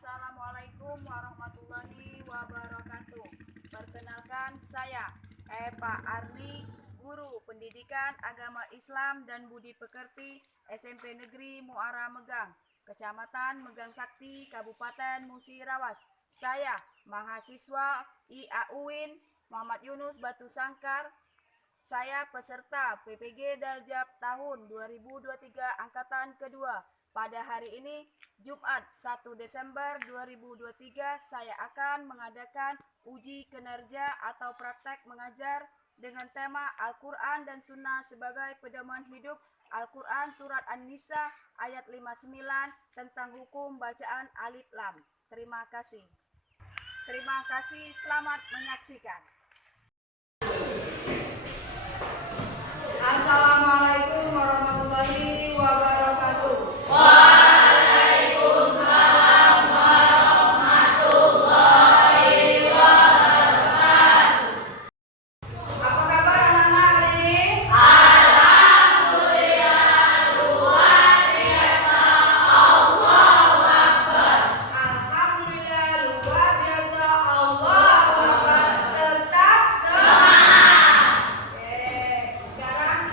Assalamualaikum warahmatullahi wabarakatuh. Perkenalkan saya Pak Arni, Guru Pendidikan Agama Islam dan Budi Pekerti SMP Negeri Muara Megang, Kecamatan Megang Sakti, Kabupaten Musirawas. Saya mahasiswa IAUIN Muhammad Yunus Batu Sangkar. Saya peserta PPG Daljab tahun 2023 angkatan kedua. Pada hari ini, Jumat 1 Desember 2023, saya akan mengadakan uji kinerja atau praktek mengajar dengan tema Al-Quran dan Sunnah sebagai pedoman hidup. Al-Quran Surat An-Nisa ayat 59 tentang hukum bacaan alif lam. Terima kasih. Selamat menyaksikan. Assalamualaikum warahmatullahi wabarakatuh. Waalaikumsalam warahmatullahi wabarakatuh. Apa kabar anak-anak hari ini? Alhamdulillah luar biasa. Allahu Akbar. Alhamdulillah luar biasa. Allahu Akbar. Tetap semangat. Sekarang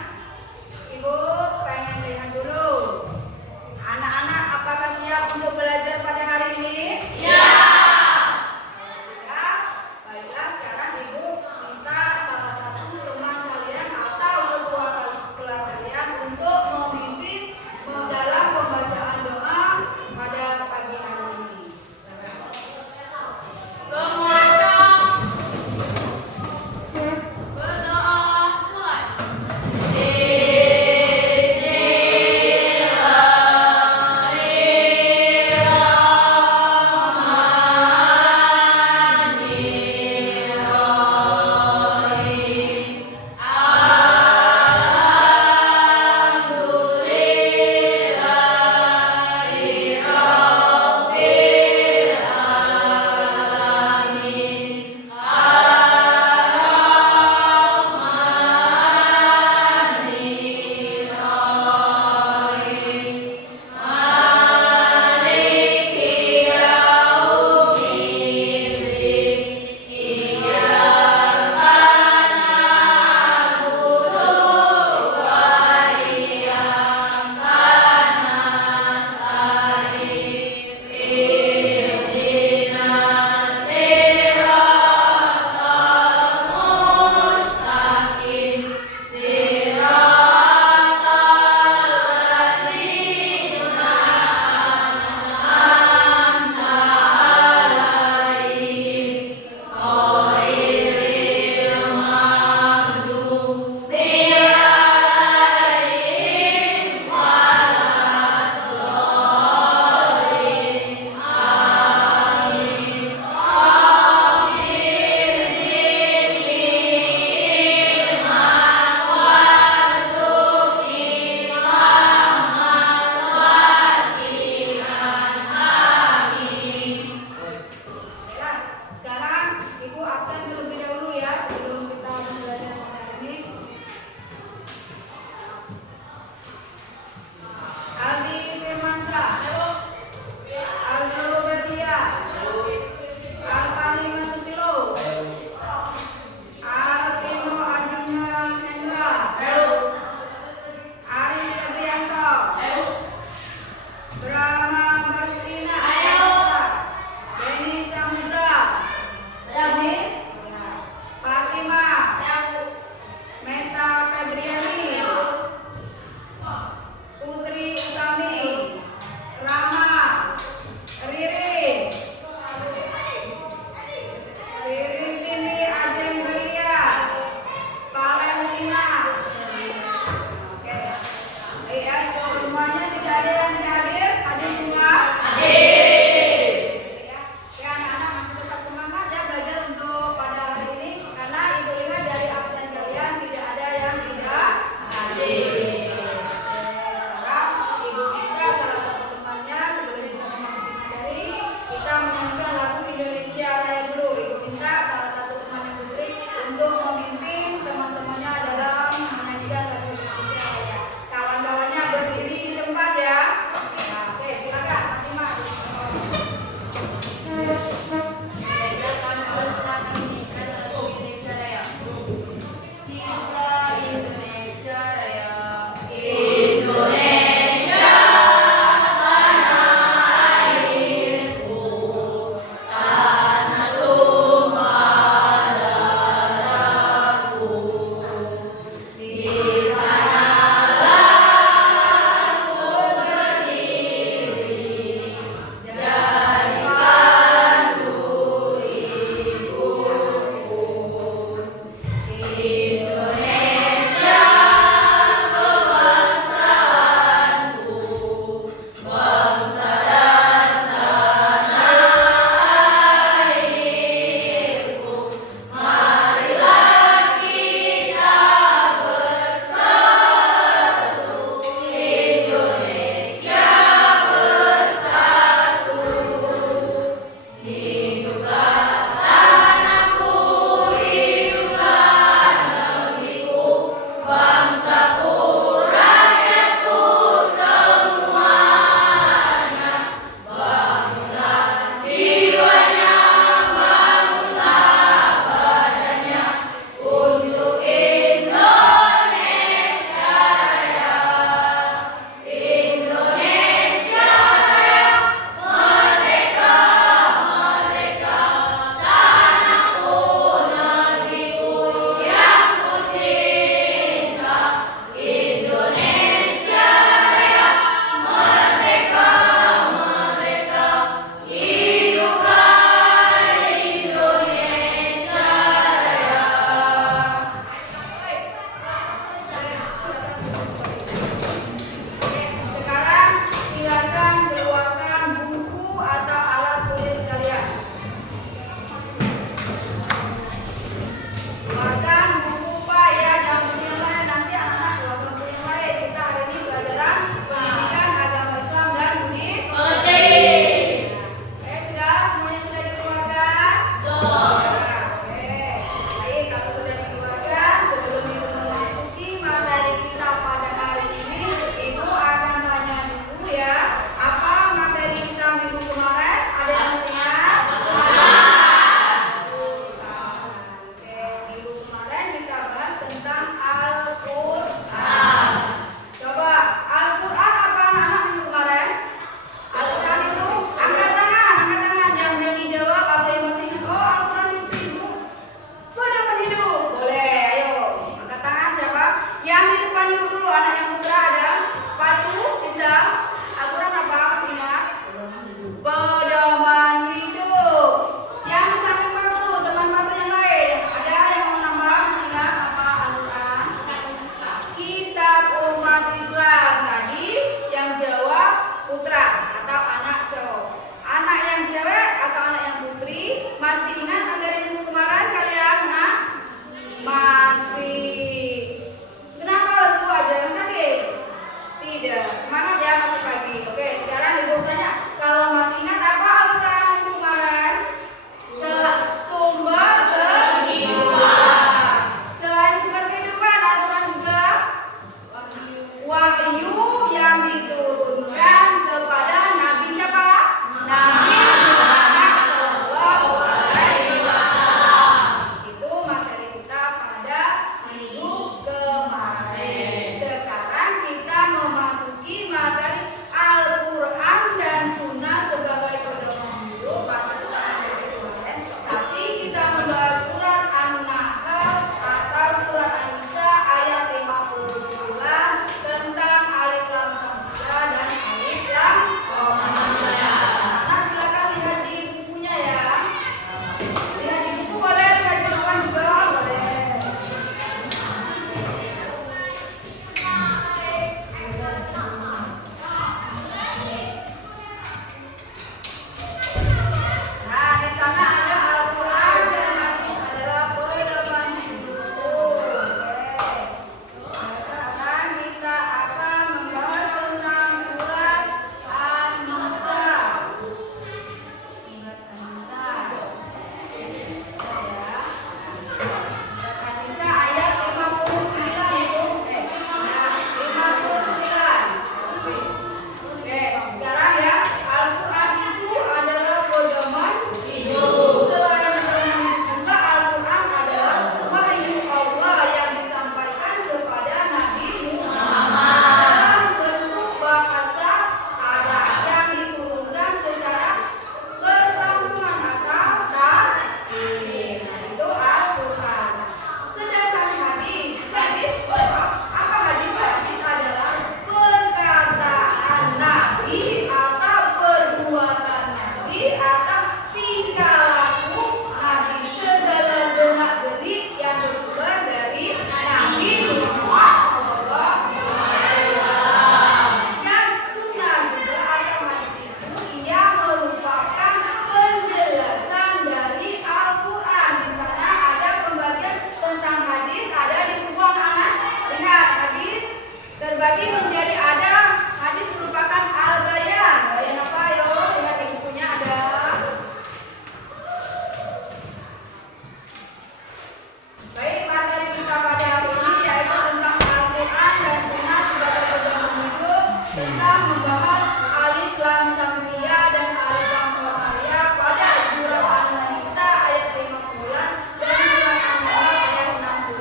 kita membahas alif lam samsia dan alif lam qamariyah pada surah An-Nisa ayat 59 dan surah An-Nahl ayat 60.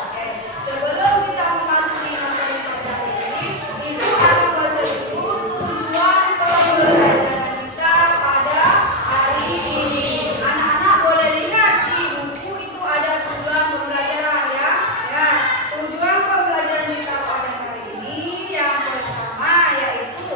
Oke, sebelum kita memasuki materi pada hari ini, Ibu akan baca dulu tujuan pembelajaran kita pada hari ini. Anak-anak boleh lihat di buku itu ada tujuan pembelajaran ya. Ya, tujuan pembelajaran kita pada hari ini yang pertama yaitu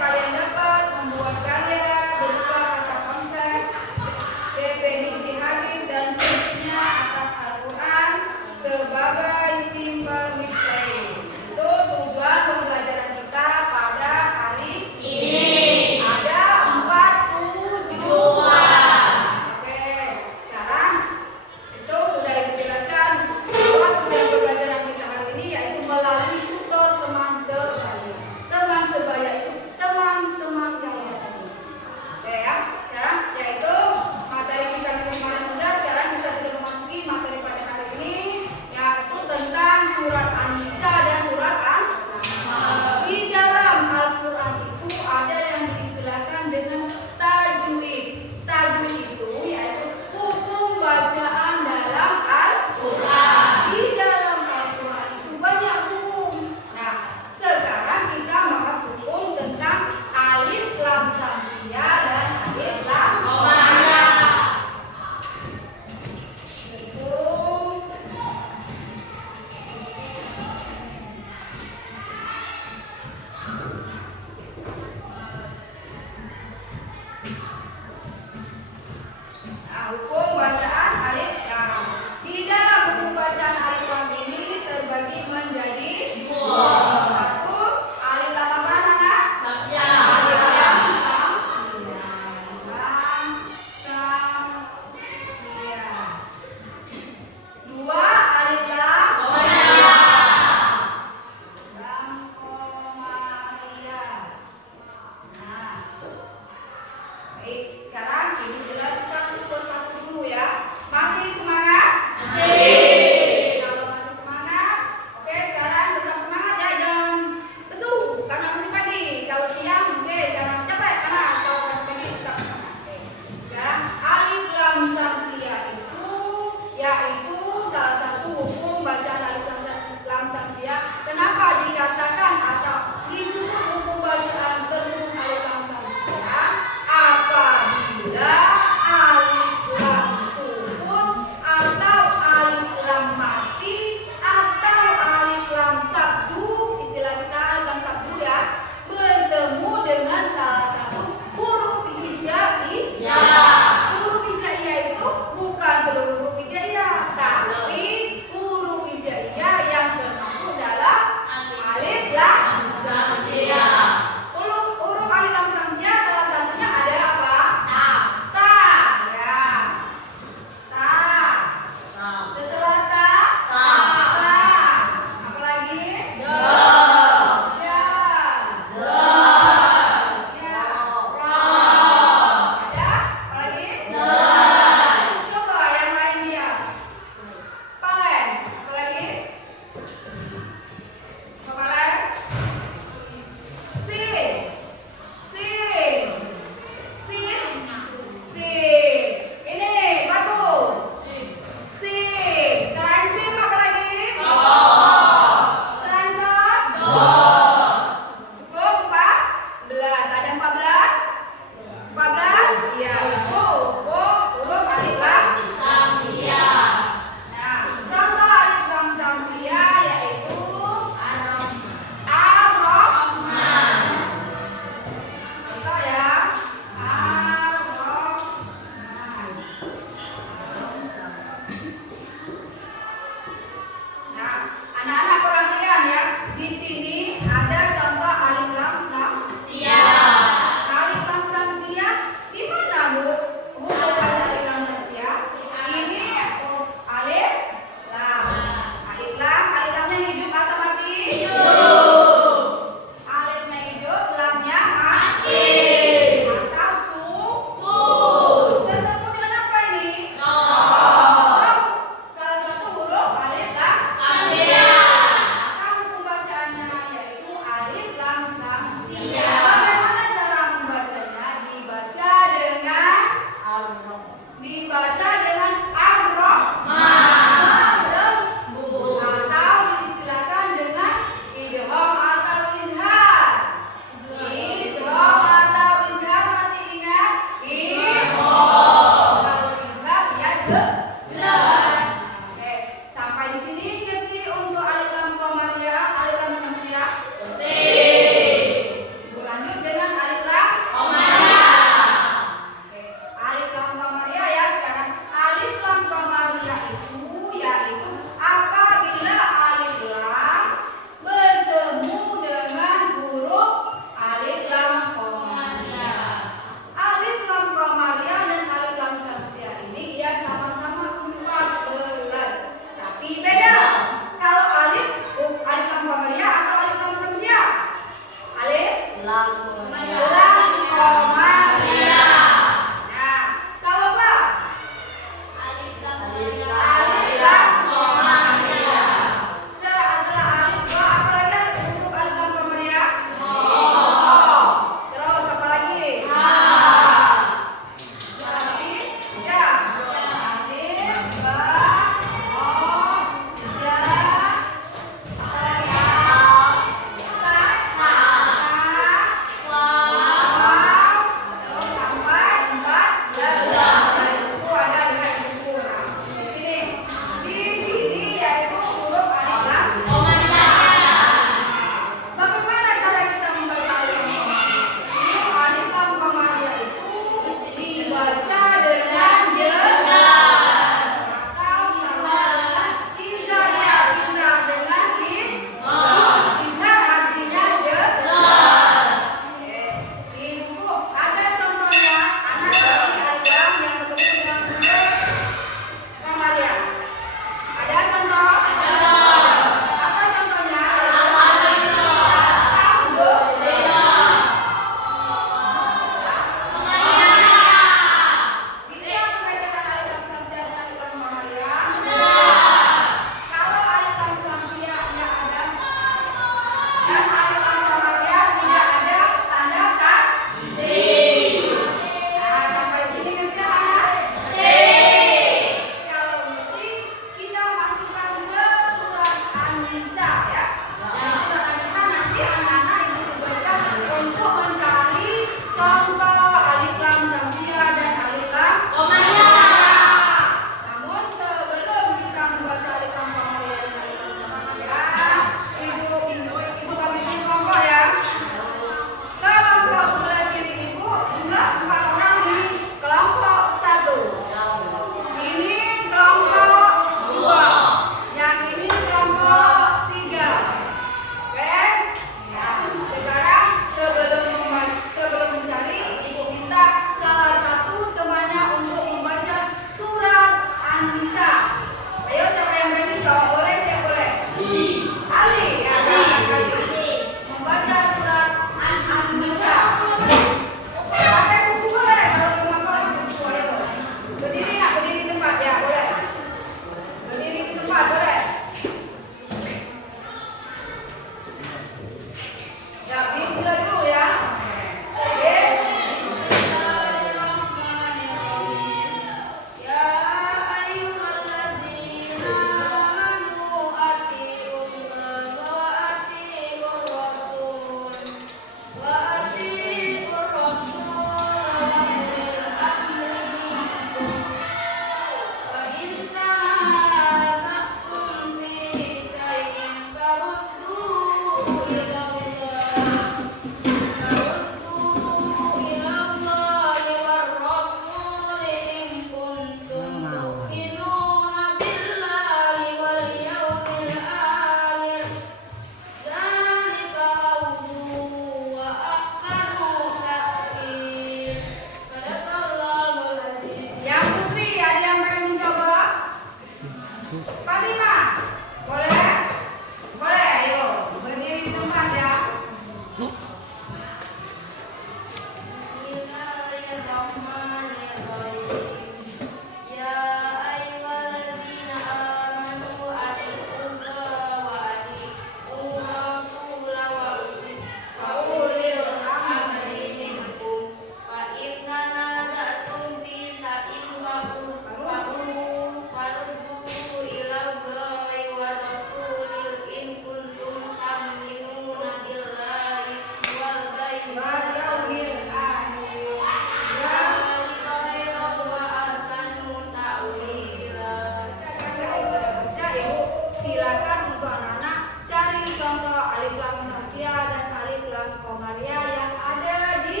Silakan untuk anak-anak cari contoh alif lam samsia dan alif lam komaria yang ada di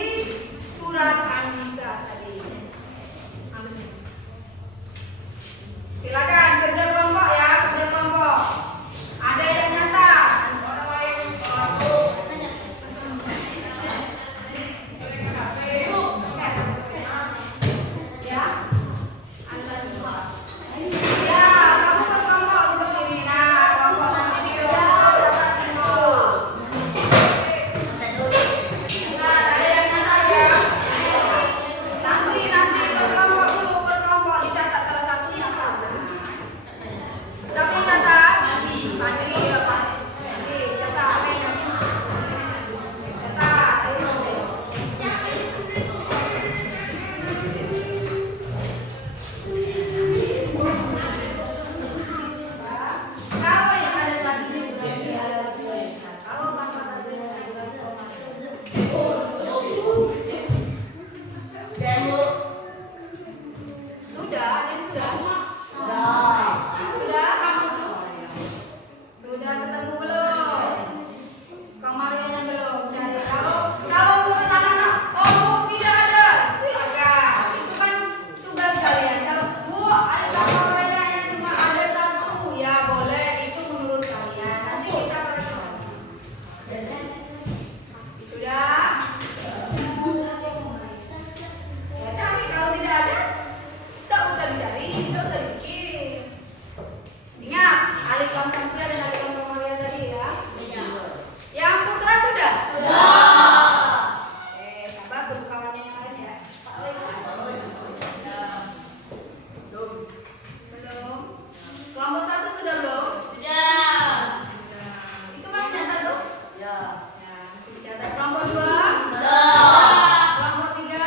surat An-Nisa tadi. Amin. Silakan kerja kelompok ya, kerja kelompok. Ada yang nyata. Ya. Ya, kamu berkelompok seperti ini. Nah, kelompok nanti dikerjakan dapat info. Nah, ada yang nyata ya. Nanti berkelompok dulu, berkelompok dicatat salah satunya kan. Siapa yang catat? Pandi ya Pak. Pandi catat. Catat. Ayo. Kalau yang ada tasdid berarti ada tulis. Kalau tanpa tasdid berarti sudah, ada yang sudah? Sudah ketemu belum? Kamarnya belum cari. Kalau menurut anak-anak, oh tidak ada, silakan. Itu kan tugas kalian. Kalau bu ada kamarnya yang cuma ada satu, ya boleh. Itu menurut kalian. Nanti kita koreksi sama. Sudah? Ya cari. Kalau tidak ada, tidak usah dicari, tidak usah dibikin. Ingat, alif lam samsia dan alif lam komaria tadi ya. Yang putra sudah? Sabar tunggu kawannya yang lain ya. Belum. Kelompok 1 sudah belum? Itu masih nyata tuh? Ya, masih dicatat. Kelompok 2? Kelompok 3?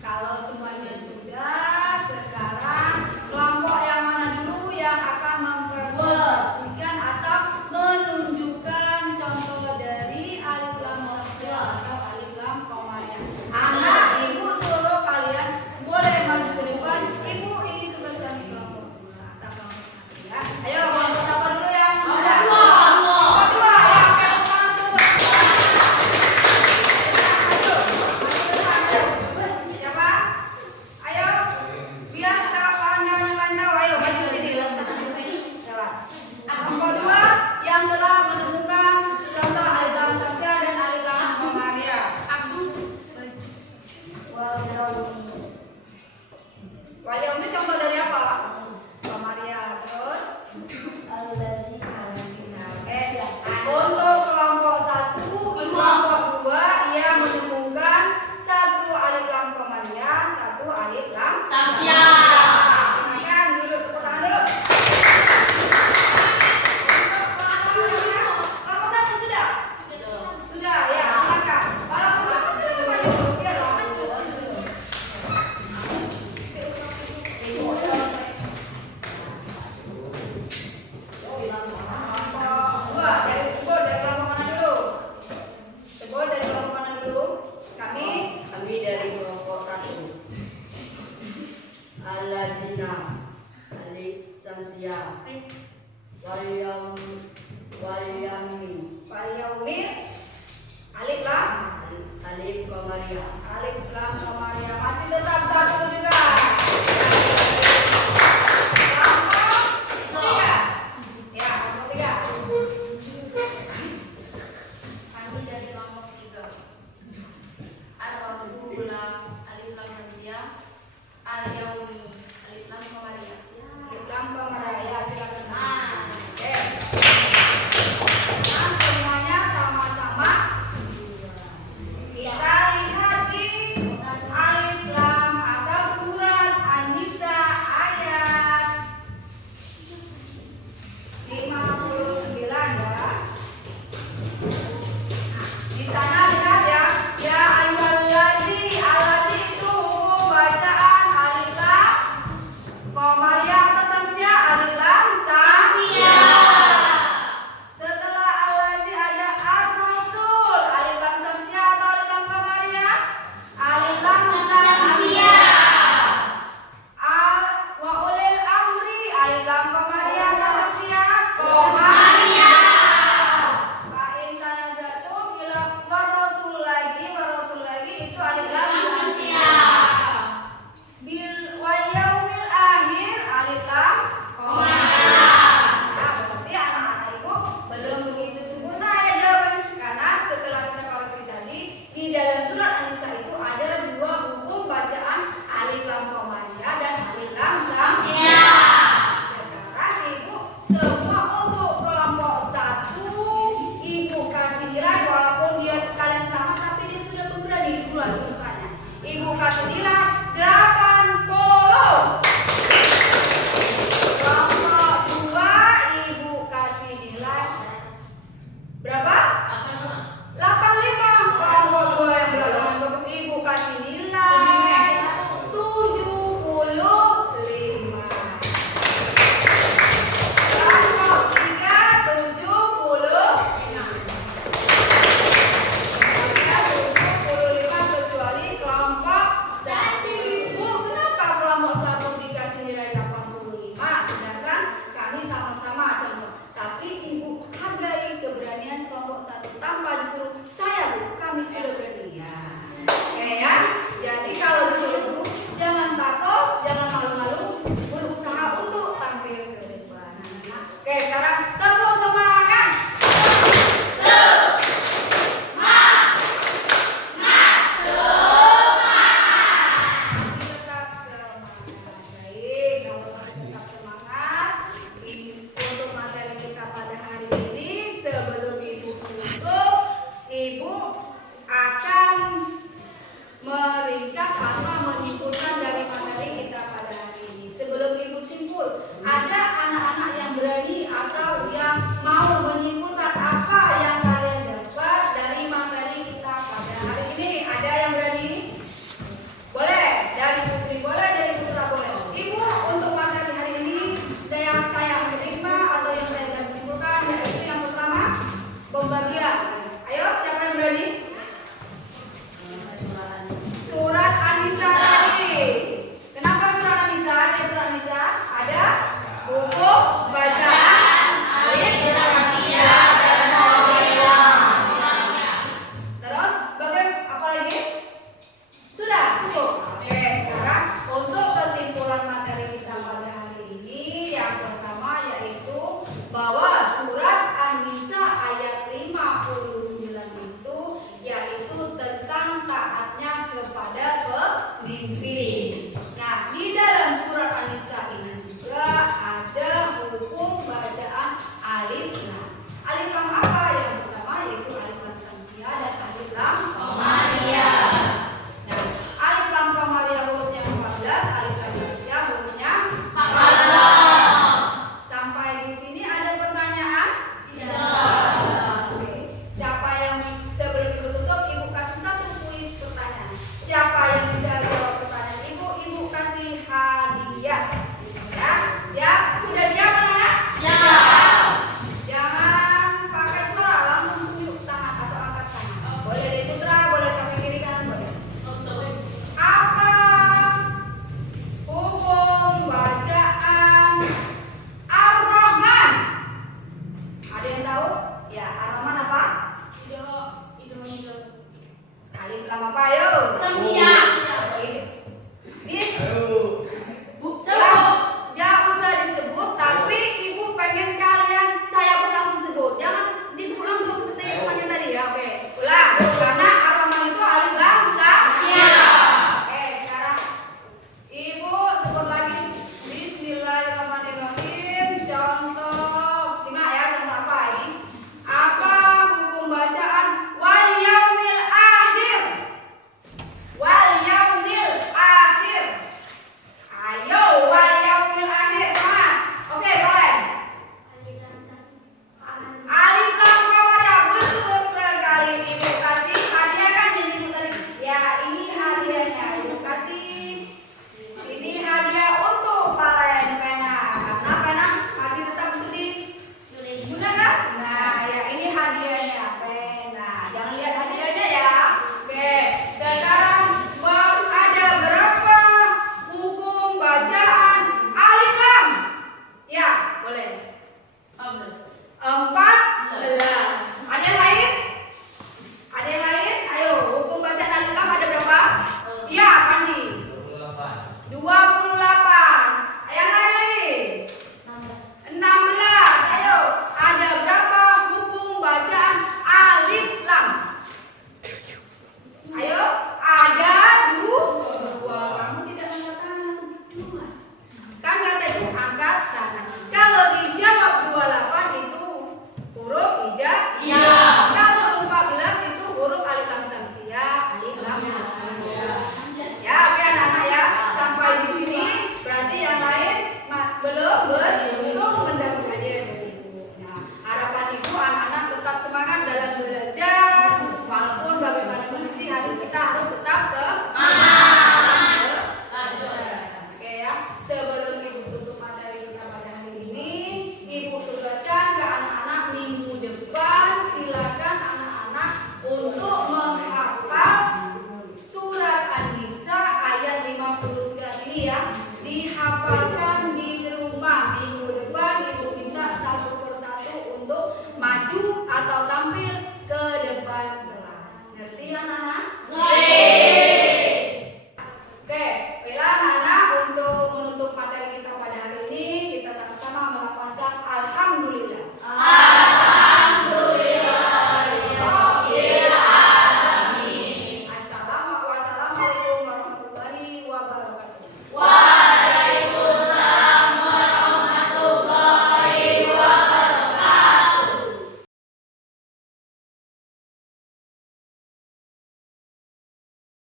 Kalau semuanya sudah, sekarang kelompok yang mana dulu yang akan mempresentasikan atau menunjukkan contoh dari alif lam samsia atau alif lam komaria. Anak, ibu suruh kalian boleh maju ke depan. Ibu, ini tugas kami kelompok 2 atau kelompok 1 ya. Ayo kelompok siapa dulu yang sudah? Kelompok 2 ya. Oke, tangan dulu. Siapa? Ayo, biar kawan-kawan yang lain tahu. Ayo maju ke sini. Jalan. Kelompok 2 yang telah menunjukkan contoh alif lam samsia dan alif lam komaria. Walyaumi contoh dari apa? Komaria. Terus Al-Lazina. Oke. Untuk kelompok 1, kelompok 2 ia menemukan satu alif lam komaria, satu alif lam Samsia. Silakan duduk, tepuk tangan dulu. Untuk kelompok 1 sudah? Sudah ya, silakan. Kalau kelompok silakan maju dulu, biar maju. Kelompok 2 dari sebut dari kelompok mana dulu? Sebut dari kelompok mana dulu? Kami dari kelompok 1. Al-Lazina, alif samsia. Walyaumi, Walyaumil alif lam alif komaria. alif lam komaria masih tetap satu juga. Kelompok 3. Ya, kelompok 3. Kami dari kelompok 3. Ar-Rasulah alif lam hamzah, al-yaumi alif lam komaria. Alif lam komaria ya, silakan. Oke. Nah, semuanya sama-sama kita lihat di Samsia. Dis, Bu, Gak usah disebut, tapi ibu pengen kalian saya pun langsung sebut. Jangan disebut langsung seperti yang kemarin tadi ya. Oke, ulang. Karena Ar-Rahman itu alif lam samsia. Sekarang ibu sebut lagi. Bismillahirrahmanirrahim. Contoh, simak ya, contoh apa ini? Apa hukum bacaan wal yaumil akhir? Wal yaumil akhir. Ayo, wal yaumil akhir, semangat. Oke, boleh. Alif lam komariah, betul sekali. Ibu kasih hadiah kan jadi ibu tadi. Ya, ini hadiahnya. Ibu kasih. Ini hadiah untuk kalian pena. Karena pena masih tetap untuk digunakan. Nah, ya ini hadiahnya pena. Jangan lihat hadiahnya ya. Oke, sekarang ada berapa hukum bacaan alif lam? Ya, boleh. 14. Ada yang lain? Ada yang lain? Ayo, hukum bacaan alif lam ada berapa? Ya, Pandi. 28. Yang lain lagi? 16. Ayo, ada berapa hukum bacaan alif lam? Ayo, ada dua. Kamu tidak angkat tangan langsung berdua. Kan kata itu angkat tangan. Kalau dijawab 28 itu huruf hijaiyah. Iya. Kalau 14 itu huruf alif lam samsiah, alif lam samsiah. Ya, oke anak-anak ya. Sampai di sini berarti yang lain belum mendapat hadiah dari ibu. Nah, harapan ibu anak-anak tetap semangat dalam belajar. Walaupun bagaimana kondisi kita harus tetap semangat. Oke ya. Sebelum ibu tutup materi kita pada hari ini, ibu tugaskan ke anak-anak minggu depan. Silakan anak-anak untuk menghafal surat An-Nisa ayat 59 ini ya.